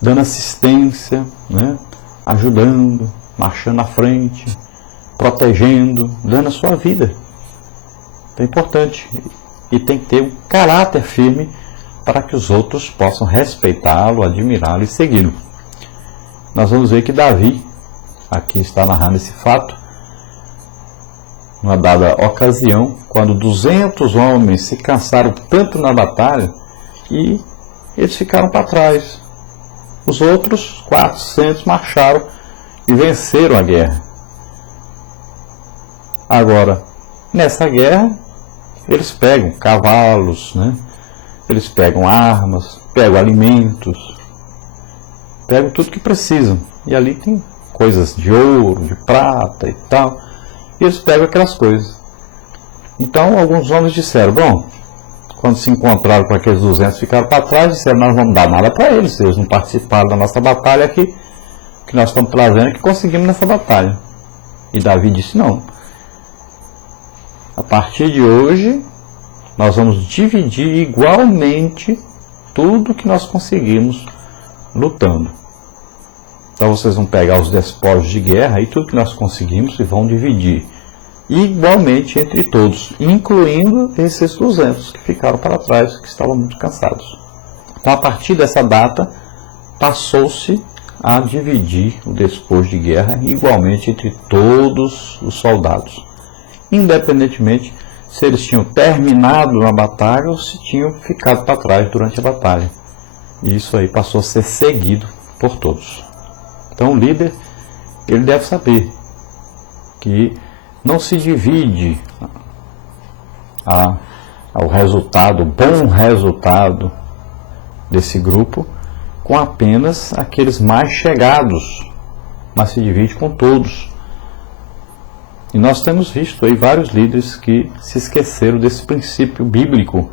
dando assistência, né? Ajudando, marchando à frente, protegendo, dando a sua vida. É importante. E tem que ter um caráter firme para que os outros possam respeitá-lo, admirá-lo e segui-lo. Nós vamos ver que Davi, aqui está narrando esse fato, numa dada ocasião, quando 200 homens se cansaram tanto na batalha, e eles ficaram para trás. Os outros 400 marcharam e venceram a guerra. Agora, nessa guerra, eles pegam cavalos, né? Eles pegam armas, pegam alimentos, pegam tudo que precisam. E ali tem coisas de ouro, de prata e tal. E eles pegam aquelas coisas. Então, alguns homens disseram, bom, quando se encontraram com aqueles 200, ficaram para trás e disseram, nós não vamos dar nada para eles. Eles não participaram da nossa batalha aqui, que nós estamos trazendo, que conseguimos nessa batalha. E Davi disse, não. A partir de hoje, nós vamos dividir igualmente tudo que nós conseguimos lutando. Então vocês vão pegar os despojos de guerra e tudo que nós conseguimos e vão dividir igualmente entre todos, incluindo esses 200 que ficaram para trás, que estavam muito cansados. Então, a partir dessa data, passou-se a dividir o despojo de guerra igualmente entre todos os soldados, independentemente se eles tinham terminado na batalha ou se tinham ficado para trás durante a batalha. E isso aí passou a ser seguido por todos. Então, o líder, ele deve saber que não se divide o resultado, o bom resultado desse grupo com apenas aqueles mais chegados, mas se divide com todos. E nós temos visto aí vários líderes que se esqueceram desse princípio bíblico,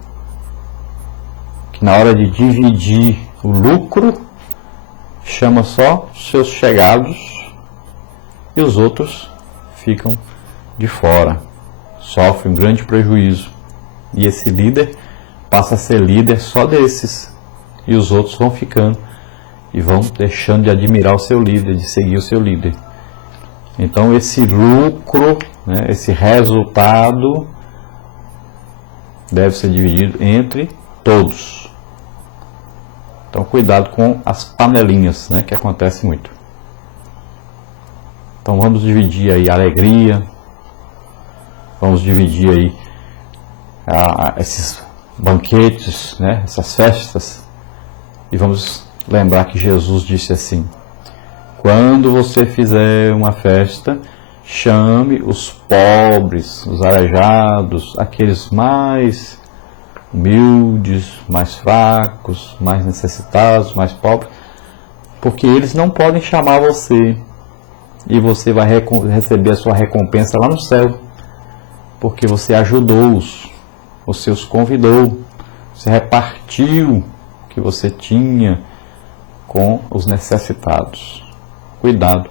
que na hora de dividir o lucro, chama só seus chegados e os outros ficam de fora, sofrem um grande prejuízo. E esse líder passa a ser líder só desses, e os outros vão ficando e vão deixando de admirar o seu líder, de seguir o seu líder. Então esse lucro, né, esse resultado deve ser dividido entre todos. Então cuidado com as panelinhas, né, que acontece muito. Então vamos dividir aí a alegria, vamos dividir aí esses banquetes, né, essas festas, e vamos lembrar que Jesus disse assim: quando você fizer uma festa, chame os pobres, os aleijados, aqueles mais humildes, mais fracos, mais necessitados, mais pobres, porque eles não podem chamar você, e você vai receber a sua recompensa lá no céu, porque você ajudou-os, você os convidou, você repartiu o que você tinha com os necessitados. Cuidado,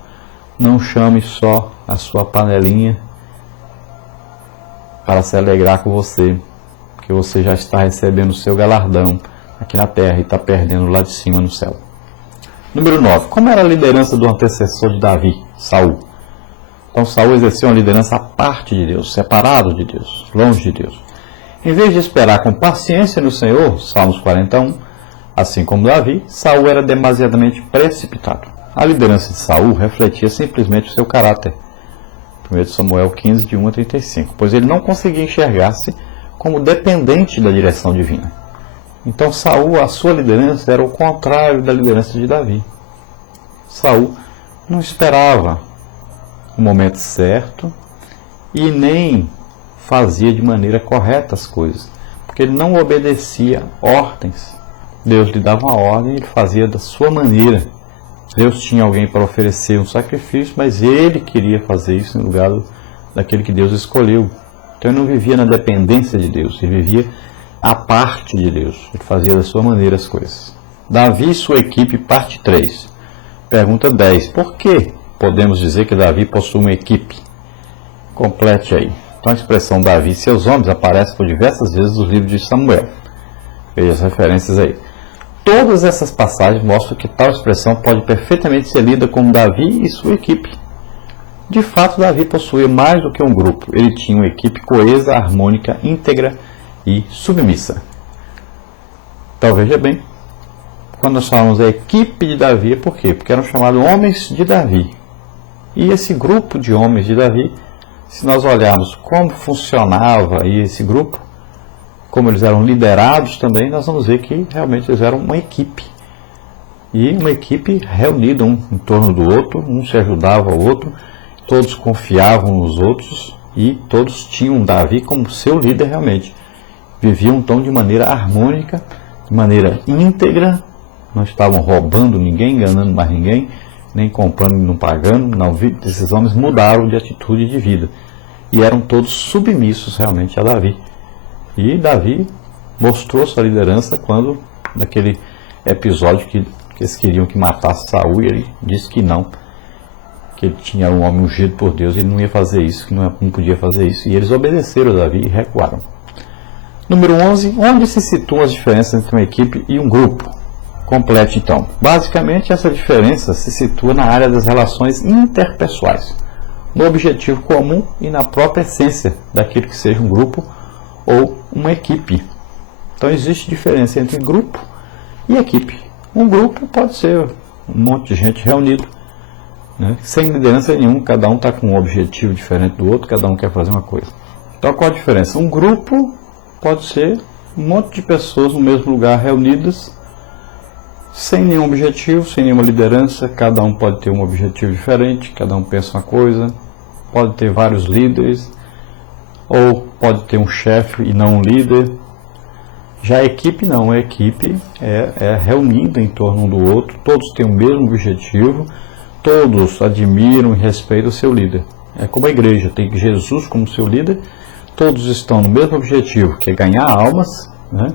não chame só a sua panelinha para se alegrar com você, porque você já está recebendo o seu galardão aqui na terra e está perdendo lá de cima no céu. Número 9. Como era a liderança do antecessor de Davi, Saul? Então Saul exerceu uma liderança à parte de Deus, separado de Deus, longe de Deus. Em vez de esperar com paciência no Senhor, Salmos 41, assim como Davi, Saul era demasiadamente precipitado. A liderança de Saul refletia simplesmente o seu caráter. 1 Samuel 15, de 1 a 35. Pois ele não conseguia enxergar-se como dependente da direção divina. Então Saul, a sua liderança era o contrário da liderança de Davi. Saul não esperava o momento certo e nem fazia de maneira correta as coisas, porque ele não obedecia ordens. Deus lhe dava uma ordem e ele fazia da sua maneira. Deus tinha alguém para oferecer um sacrifício, mas ele queria fazer isso no lugar daquele que Deus escolheu. Então ele não vivia na dependência de Deus, ele vivia à parte de Deus. Ele fazia da sua maneira as coisas. Davi e sua equipe, parte 3. Pergunta 10. Por que podemos dizer que Davi possui uma equipe? Complete aí. Então a expressão Davi e seus homens aparece por diversas vezes nos livros de Samuel. Veja as referências aí. Todas essas passagens mostram que tal expressão pode perfeitamente ser lida como Davi e sua equipe. De fato, Davi possuía mais do que um grupo. Ele tinha uma equipe coesa, harmônica, íntegra e submissa. Então veja bem, quando nós falamos a equipe de Davi, é por quê? Porque eram chamados homens de Davi. E esse grupo de homens de Davi, se nós olharmos como funcionava esse grupo, como eles eram liderados também, nós vamos ver que realmente eles eram uma equipe. E uma equipe reunida um em torno do outro, um se ajudava ao outro, todos confiavam nos outros e todos tinham Davi como seu líder realmente. Viviam então de maneira harmônica, de maneira íntegra, não estavam roubando ninguém, enganando mais ninguém, nem comprando e não pagando. Não, esses homens mudaram de atitude de vida e eram todos submissos realmente a Davi. E Davi mostrou sua liderança quando, naquele episódio que eles queriam que matasse Saul, e ele disse que não, que ele tinha um homem ungido por Deus, e ele não ia fazer isso, que não podia fazer isso, e eles obedeceram a Davi e recuaram. Número 11, onde se situam as diferenças entre uma equipe e um grupo? Complete então. Basicamente, essa diferença se situa na área das relações interpessoais, no objetivo comum e na própria essência daquilo que seja um grupo ou uma equipe. Então existe diferença entre grupo e equipe. Um grupo pode ser um monte de gente reunido, né, sem liderança nenhuma, cada um está com um objetivo diferente do outro, cada um quer fazer uma coisa. Então qual a diferença? Um grupo pode ser um monte de pessoas no mesmo lugar reunidas, sem nenhum objetivo, sem nenhuma liderança, cada um pode ter um objetivo diferente, cada um pensa uma coisa, pode ter vários líderes, ou pode ter um chefe e não um líder. Já a equipe não, a equipe é reunida em torno um do outro, todos têm o mesmo objetivo, todos admiram e respeitam o seu líder. É como a igreja, tem Jesus como seu líder, todos estão no mesmo objetivo, que é ganhar almas, né?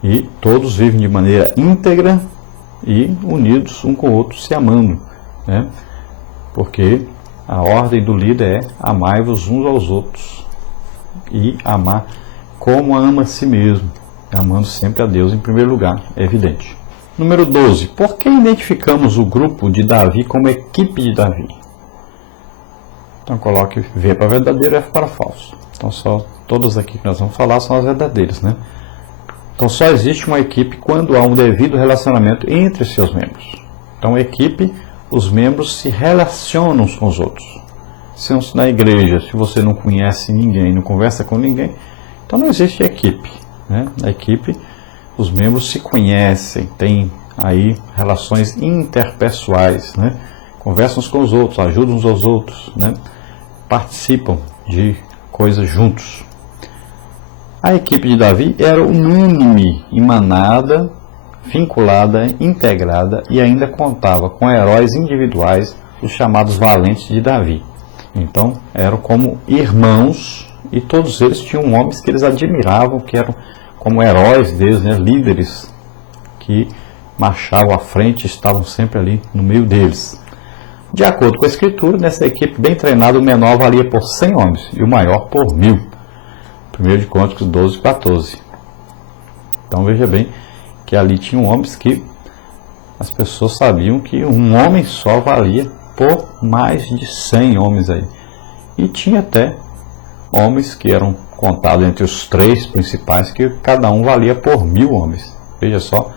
E todos vivem de maneira íntegra e unidos um com o outro, se amando, né? Porque a ordem do líder é amai-vos uns aos outros e amar como ama a si mesmo, amando sempre a Deus em primeiro lugar, é evidente. Número 12. Por que identificamos o grupo de Davi como equipe de Davi? Então coloque V para verdadeiro e F para falso. Então só todos aqui que nós vamos falar são as verdadeiras, né? Então só existe uma equipe quando há um devido relacionamento entre seus membros. Então a equipe, os membros se relacionam uns com os outros. Se na igreja, se você não conhece ninguém, não conversa com ninguém, então não existe equipe, né? Na equipe, os membros se conhecem, têm aí relações interpessoais, né? Conversam uns com os outros, ajudam uns aos outros, né? Participam de coisas juntos. A equipe de Davi era unânime em manada, vinculada, integrada e ainda contava com heróis individuais, os chamados valentes de Davi. Então eram como irmãos e todos eles tinham homens que eles admiravam, que eram como heróis deles, né, líderes que marchavam à frente, estavam sempre ali no meio deles. De acordo com a escritura, nessa equipe bem treinada, o menor valia por 100 homens e o maior por 1000. 1 de Crônicas 12, 14. Então veja bem que ali tinham homens que as pessoas sabiam que um homem só valia por mais de 100 homens aí. E tinha até homens que eram contados entre os 3 principais, que cada um valia por 1000 homens. Veja só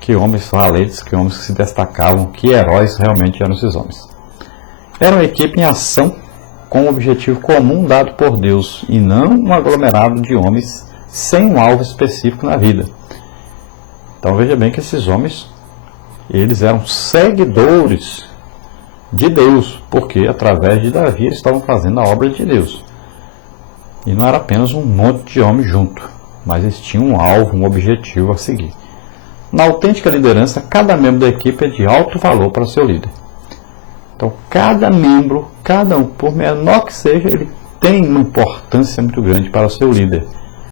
que homens valentes, que homens que se destacavam, que heróis realmente eram esses homens. Era uma equipe em ação com um objetivo comum dado por Deus e não um aglomerado de homens sem um alvo específico na vida. Então veja bem que esses homens, eles eram seguidores de Deus, porque através de Davi eles estavam fazendo a obra de Deus. E não era apenas um monte de homens junto, mas eles tinham um alvo, um objetivo a seguir. Na autêntica liderança, cada membro da equipe é de alto valor para seu líder. Então, cada membro, cada um, por menor que seja, ele tem uma importância muito grande para o seu líder.